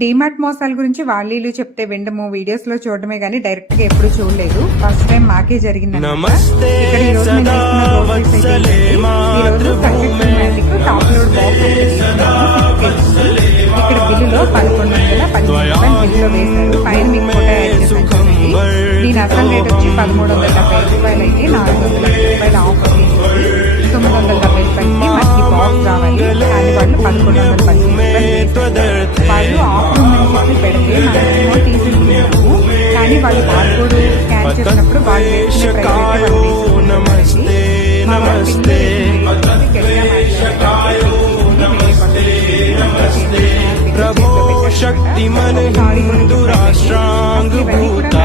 డీమార్ట్ మోసాల గురించి వాళ్ళు చెప్తే వినడము వీడియోస్ లో చూడడమే గానీ డైరెక్ట్ గా ఎప్పుడు చూడలేదు. ఫస్ట్ టైం మాకే జరిగింది. ఇక్కడ ఈ రోజు నేను తీసుకున్న టాప్ లోడ్ బాక్స్ ఇక్కడ బిల్లులో 1110 బిల్లులో వేశారు. పైన మీకు ఫోటో యాడ్ చేశాను. దీని అసలు రేట్ వచ్చి 1370 రూపాయలు అయితే 450 రూపాయలు ఆఫ్ తీసుకుని 970 రూపాయలకి మనకి బాక్స్ రావాలి. కానీ వాళ్ళు 1110 రూపాయలు వాళ్ళు ఆఫ్ రూమ్ అని చెప్పి పెడితే మనమేమో తీసుకుంటున్నాము. కానీ వాళ్ళు బార్కోడ్ స్కాన్ చేసినప్పుడు వాళ్ళు వేసుకునే ప్రైస్ प्रभो शक्तिमन हिंदु राष्ट्रांग भूत